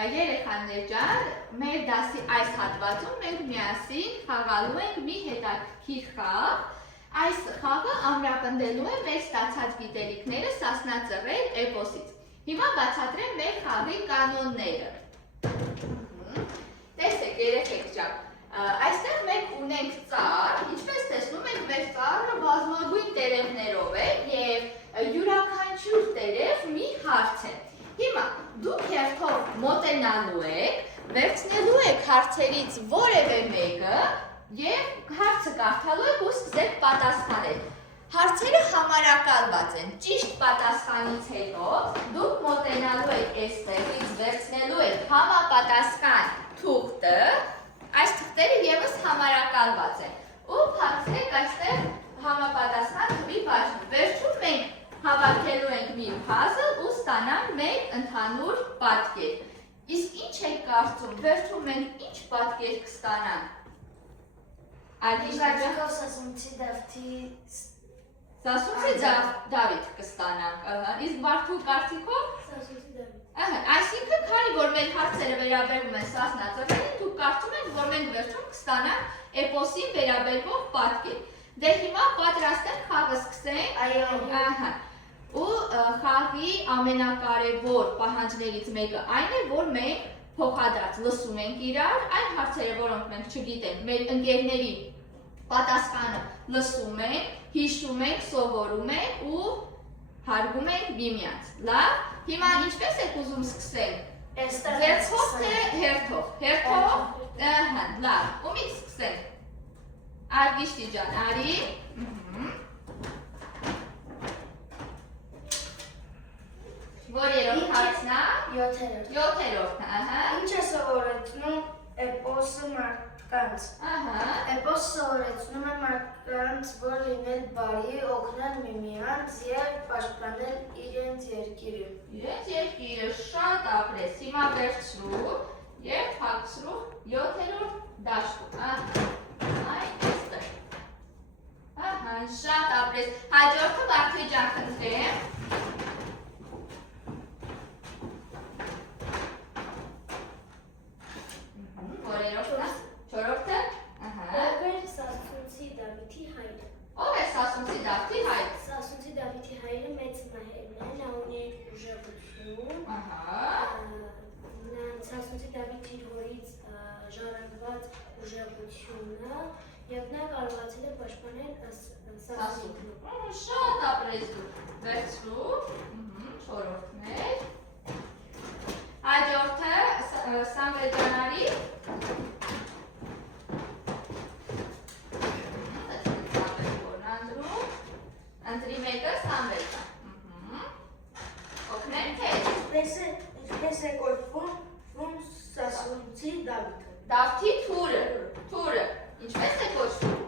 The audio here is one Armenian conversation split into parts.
Երեխաներ ջան, մեր դասի այս հատվածում մենք միասին խաղալու ենք մի հետաքրքիր խաղ։ Այս խաղը ամրապնդելու է մեր ստացած գիտելիքները Սասնա Ծռեր էպոսից։ Հիմա բացատրեմ մեր խաղի կանոնները։ Տեսեք, երեխեք ջան, այստեղ մենք ունենք ծառ, ինչպես տեսնում եք, մեր ծառը բազմագույն տերևներով է և յուրաքանչյուր տերև մի հարց է։ Հիմա դուք հերթով մոտենալու եք, վերցնելու եք հարցերից որևէ մեկը և հարցը կարդալու եք ու սկսեք պատասխանել։ Հարցերը համարակալված են, ճիշտ պատասխանից հետո դուք մոտենալու եք այստեղից, վերցնելու եք համապատասխան թուղթը, այս թուղթերը ևս համարակալված են ու փակցրեք այստեղ համապատասխան թվի բաժին։ Վերջում մենք հավաքելու ենք մի փազլ ու ստանանք մեկ ընդհանուր պատկեր։ Իսկ ինչ եք կարծում, վերջում մենք ինչ պատկեր կստանանք։ Սասունցի Դավիթ կստանանք, իսկ Վարդու կարծիքով? Սասունցի Դավիթ։ Այսինքն, քանի որ մեր հարցերը վերաբերում են Սասնա Ծռերին, դուք կարծում եք, որ մենք վերջում կստանանք էպոսին վերաբերվող պատկեր։ Դե հիմա պատրաստ ենք խաղը սկսենք։ Այո։ Ու խաղի ամենակարևոր պահանջներից մեկը այն է, որ մենք փոխադարձ լսում ենք իրար, այն հարցերը, որոնք մենք չգիտենք, մեր ընկերների պատասխանը լսում ենք, հիշում ենք, սովորում ենք ու հարգում ենք միմյանց։ Լավ, հիմա ինչպես եք ուզում սկսել։ Ձերցով թե հերթով։ Հերթով։ Լավ, ումից սկսենք։ Արգիշտի ջան, արի։ Որ երորդ հարցն է։ Յոթերորդն, Ինչ է սովորեցնում էպոսը մարդկանց։ Էպոսը սովորեցնում է մարդկանց, որ լինել բարի, օգնել միմյանց և պաշտպանել իրենց երկիրը։ Իրենց երկիրը շատ ապրես, հիմա վերցրու և փակցրու յոթերորդ դաշտում։ Այն էստեղ։ Շատ ապրես։ Հաջորդը Վարդուի ջան խնդրեմ։ Չորորդը։ Ով էր Սասունցի Դավիթի հայրը։ Ով է Սասունցի Դավիթի հայրը։ Սասունցի Դավիթի հայրը մեծ մահերն է, նա ունի ուժեղություն։ Սասունցի Դավիթի հորից ժառանգված ուժեղությունը և նա կարողացել է պաշտպանել Սասունցին։ Շատ ապրես դու։ Վերցրու, չորորդն էր։ Հաջորդը Սամվել ջան արի։ Ընտրի մեկը Սամվել ջան։ Օգնենք թե։ Ինչպես է կոչվում Սասունցի Դավիթը։ Դավթի թուրը։ Ինչպես է կոչվում։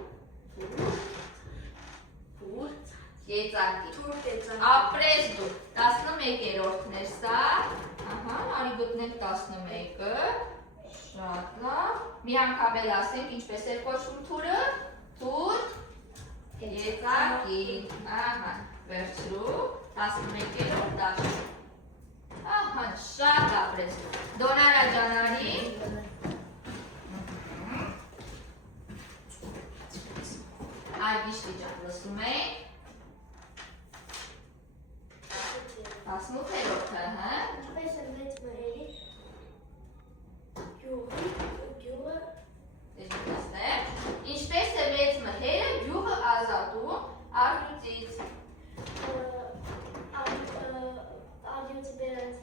Թուր կեծակի։ Ապրես դու։ 11-րորդն էր սա։ Արի գտնենք 11-ը։ Շատ լավ։ Մի անգամ էլ ասենք ինչպես էր կոչվում թուրը։ Թուր կեծակի։ Վերցրու 11-րդ դաշտ։ Շատ ապրես դու։ Դոնարա ջան արի։ Արգիշտի ջան լսում ենք։ 18-րորդը, Ինչպես է մեծ մահերի գյուղը Ինչպես է մեծ մհերը գյուղը ազատում առյուծից։ Առյուծի բերած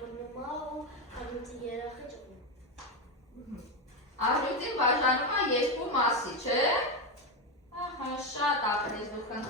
բռնում է ու առյուծի երախը ճկնում։ Առյուծին բաժանում է երկու մասի, չէ։ Շատ ապրես դու խնդրեմ։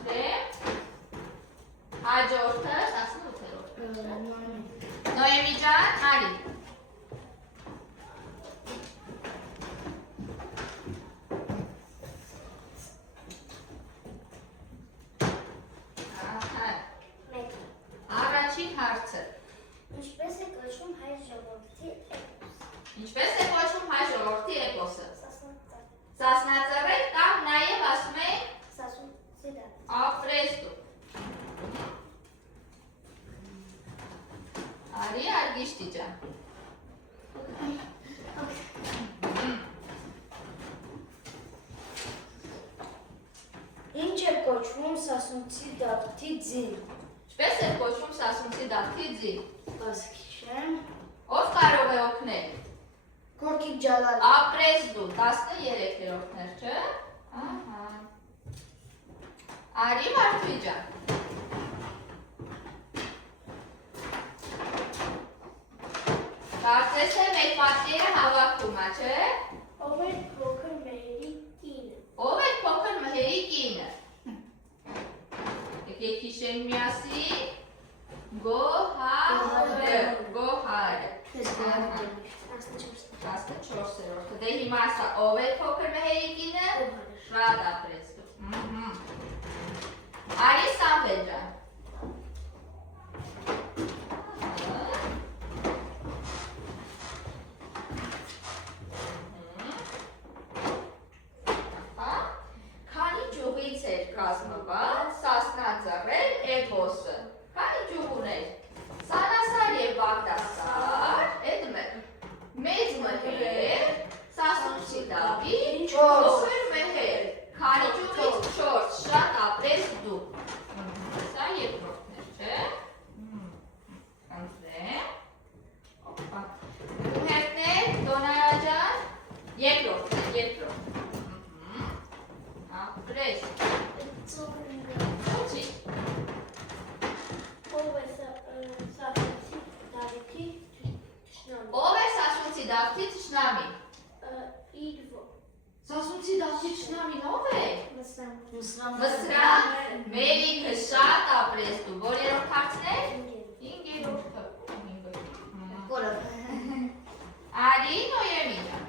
Ինչ է կոչվում սասունցի դավթի ձին։ Ինչպես է կոչվում սասունցի դավթի ձին։ Ասքիշեմ։ Ով կարող է օգնել։ Գորգիկ Ջալալը։ Ապրես դու 13-րդներ, չէ՞։ Ահա։ Արի Վարդուհի ջան։ Կարծես թե մեր պատկերը հավաքում է, չէ՞։ Ով է փոքր Մհերի կինը։ Ով է փոքր Մհերի կինը։ Եկեք հիշենք միասին։ Գոհարը, Գոհարը։ 14-րդը։ Դե հիմա ասա, ով է փոքր Մհերի կինը։ Շատ ապրես դու։ Արի Սամվել ջան։ Քանի ճյուղից էր կազմված Սասնա Ծռեր էպոսը։ Քանի ճյուղ ուներ։ Սանասար եւ Բաղդասար, այդ մեծ Մհեր, Սասունցի Դավթ, փոքր Մհեր։ Քանի ճյուղից 4, շատ ապրես դու։ Սա երկրորդն էր, չէ՞։ Կանցնեմ։ Օպա։ Ուհերտներ, Դոնարա ջան, երկրորդն է, երկրորդ։ Ապրես։ Ոչի։ Ով է Սասունցի Դավթի թշնամին։ Սասունցի Դավթի թշնամին ով է։ Մսրան, Մելիքը շատ ապրես դու, որերորդ հարցն է։ 5-րդը։ Արի Նոյեմի ջան։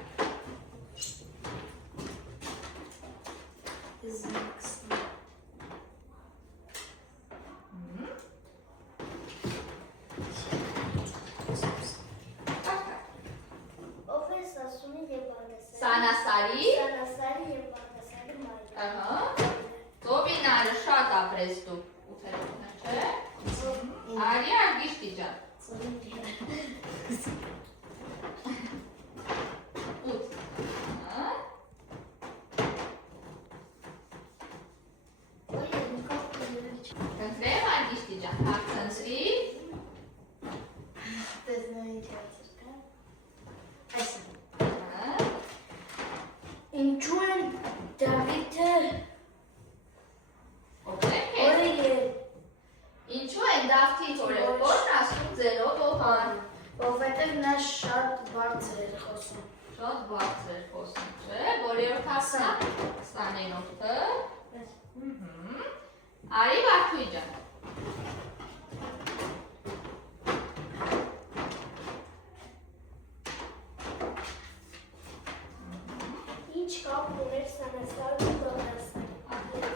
Սանասարի։ Ահա։ Ծովինարը շատ ապրես դու, 8-րդն է, չէ՞։ Արի Արգիշտի ջան։ 8։ Կընտրեմ Արգիշտի ջան, հաղցնցրի։ Ինչու են Դավիթը Օգնեք է։ Ինչու են Դավթի օրերքորն ասում ձերով ովան։ Որովհետև նա շատ բարձր էր խոսում։ Շատ բարձր էր խոսում, չէ՞։ Որերորդ հարցնա 20-րդը։ Արի Վարդուհի ջան։ Ինչ կապ ուներ Սանասարն ու Բաղդասարը։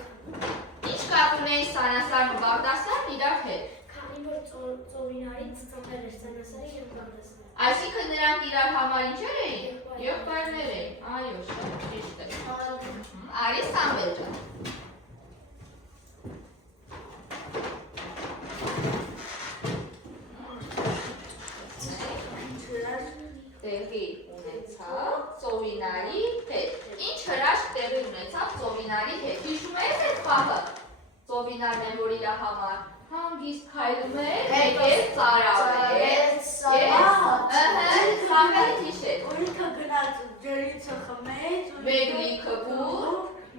Ինչ կապ ունեին Սանասարն ու Բաղդասարն իրար հետ։ Քանի որ ծովինարից ծնվել էր Սանասարը և Բաղդասարը։ Այսինքն նրանք իրար համար ինչեր էին։ Եղբայրներ էին։ Այո, շատ ճիշտ է։ Արի Սամվել ջան։ Տեղի ունեցավ ծովինարի հետ։ Ինչ հրաշք տեղի ունեցավ ծովինարի հետ։ Հիշում եք այդ պահը։ Ծովինարն է, որ իր համար հանգիստ քայլում է, եկեց ծարավեց, Սամվելը հիշեց։ Լիքը գնաց ջրիցը խմեց, Մեկ լիքը բուր,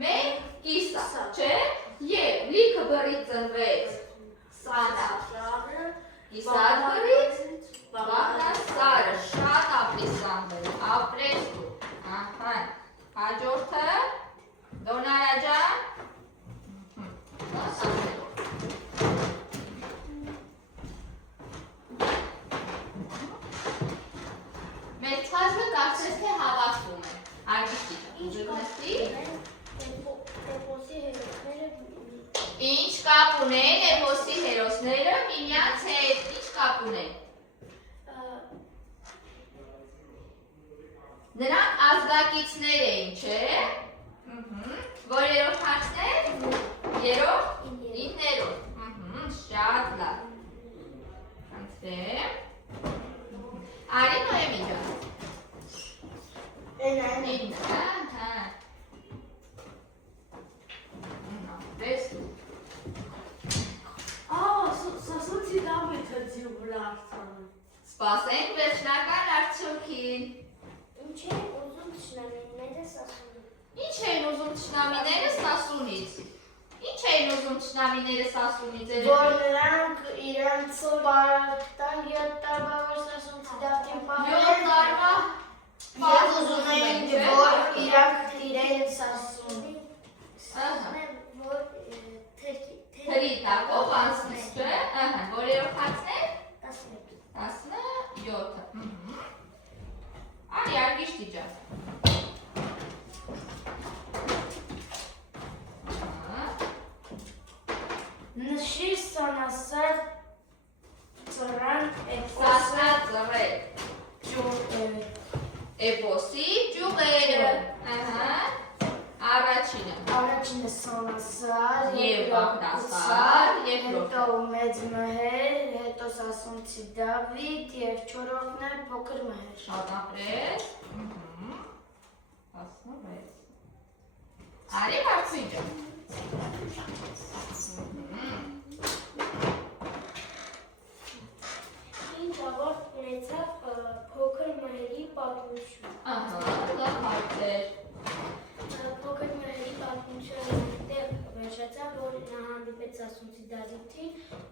մեկ կիսա, չէ։ Եվ լիքը բռից ծնվեց Սանասարը, կիսատ բռից Բաղդասարը, շատ ապրի Սամվել, ապրես դու։ Ահա, հաջորդը Դոնարա ջան։ Մեր ցածը կարծես թե հավաքվում է։ Արգիշտի ջան, Ինչ կապ ունեն էպոսի հերոսները միմյանց հետ, ինչ կապ ունեն։ Նրանք ազգակիցներ էին, չէ՞։ Որերորդ հարցն է։ Երրորդ, 9-րդ։ Շատ լավ։ Կանցնեմ։ Արի Նոյեմի ջան։ 9, ահա։ Պես Սասունցի Դավիթը ձյուր արդանը։ սպասենք վերջնական արդյունքին։ Ինչ են ուզում թշնամիները սասունից։ Ինչ էին ուզում թշնամիները Սասունից։ Ինչ էին ուզում թշնամիները Սասունից։ Որ նրանք իրանց բարակտան 7 տարվա որ սասունցի դավթին 7 պահեն տարվա և ուզում էին որ իրանք տիրեն սասուն։ Թրի տակով անցնես, չէ՞։ Ահա, որերով հացներ։ 17-ը։ Արի արգիշտի ջան։ Նշի սանասար ծռան Սասնա ծռեր։ Էպոսի ջուղերը։ Ահա։ Առաջինը։ Առաջինը սանասար, Եվ աղդասար, երկրորդը։ հետո մեծ մհեր, հետո սասունցի Դավիթ և չորրորդն էլ փոքր մհեր։ Շատ ապրես։ 16։ Արի հարցույն ջան։ Ինչ ավարտ ունեցավ փոքր մհերի պատմություն։ Ահա, լավ հարց էր։ Փոքր մհերի պատմությունը այնտեղ վերջացավ, որ նա հանդիպեց սասունցի Դավիթին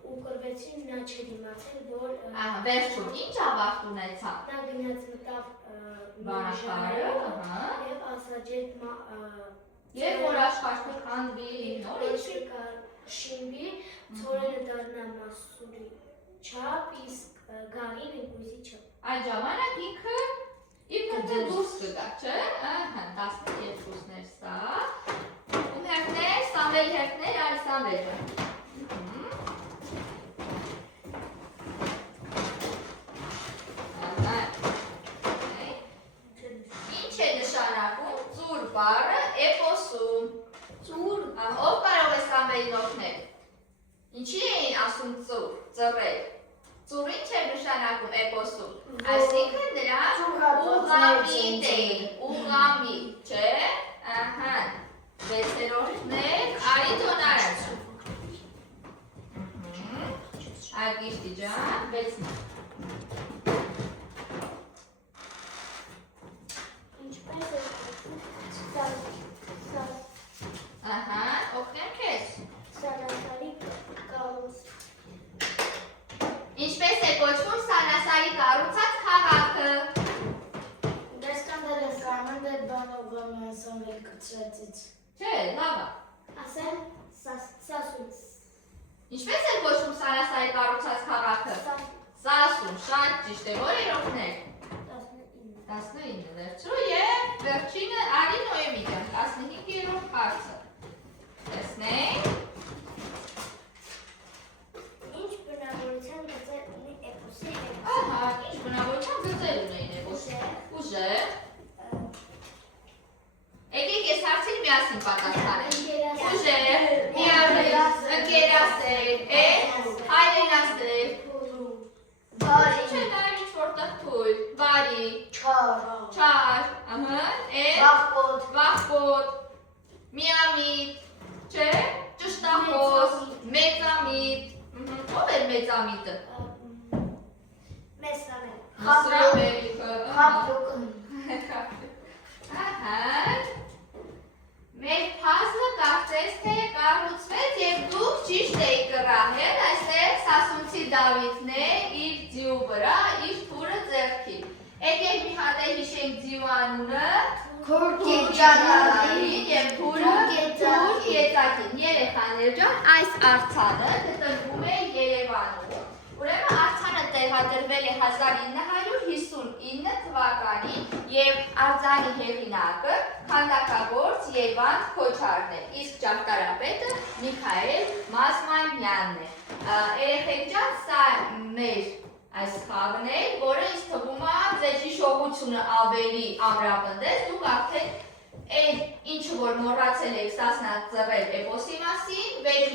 ու կռվեցին, նա չէր իմացել, որ Ահա, վերջում ինչ ավարտ ունեցավ։ նա գնաց մտավ Բանախարը, ահա։ և ասաջեց Եվ որ աշխարհը քանդվի, նորից շինվի, ծորենը դառնա մասուրի չափ, իսկ գարին ընկույզի չափ։ այդ ժամանակ ինքը դուրս կգա, չէ՞։ Ահա, 12-ներ սա։ Ում հերթներ, Սամվելի հերթներ, արի Սամվել ջան։ Ինչ է նշանակում ծուր բառը էպոսում։ Ծուր, ով կարող է Սամվելին օգնել։ Ինչի էին ասում ծուր, ծռեր։ Ծուր ինչ է նշանակում էպոսում։ Այսինքն դրա ուղղամիտ էին, ուղղամիտ, չէ՞։ Ահա, 6-րդներ, արի տոն արած։ Արգիշտի ջան, 6-ն։ Ինչպես է Ահա, օգնեմ քեզ։ սանասարի կառույց։ Ինչպես է կոչվում Սանասարի կառուցած քաղաքը։ Դեսկանդել է Սարմեն դեր բանով գոմյան Սամվել կծրածից։ Չէ, լավ է։ Ասեմ սասունց։ Ինչպես է կոչվում Սանասարի կառուցած քաղաքը։ Սասուն, շատ ճիշտ է, որերովներ։ 19 վերջրու և վերջինը արի Նոյեմի ջան, 15-րդ հարցը։ Տեսնենք։ Ինչ բնավորության գծեր ունի էպոսի հետ։ Ահա, ինչ բնավորության գծեր ունեին էպոսը։ Ուժեղ։ Եկեք ես հարցին միասին պատասխանենք։ Ուժեղ, միավորներ, ընկերասեր, հայրենասեր։ Բարի, Չէ, նաև ինչ որտեղ թույլ, բարի, չար, չար, ահա, վախպոտ, վախպոտ, միամիտ, չէ, ճշտախոս, մեծամիտ, ով էր մեծամիտը, մեսրամել, Մսրամելիքը, խապլուկ, ահա, մեր փազլը կարծես թե կառուցվեց և դուք ճիշտ էիք կռահել, այստեղ Սասունցի Դավիթն է իր ձիու վրա, իր թուրը ձեռքին։ Եկեք մի հատ է հիշենք ձիու անունը, Քուրկեջանին և թուրը Թուր Կեծակին։ Երեխաներ ջան, այս արձանը գտնվում է Երևանում։ Ուրեմն արձանը տեղադրվել է 1959 թվականին և արձանի հեղինակը քանդակագործ Երվանդ Քոչարն է, իսկ ճարտարապետը Միքայել Մազմանյանն է։ Երեխեք ջան, սա մեր այս խաղն է, որը ինձ թվում է ձեր հիշողությունը ավելի ամրապնդեց, դուք արդեն ինչը որ մոռացել եք Սասնա ծռեր էպոսի մասին, վեր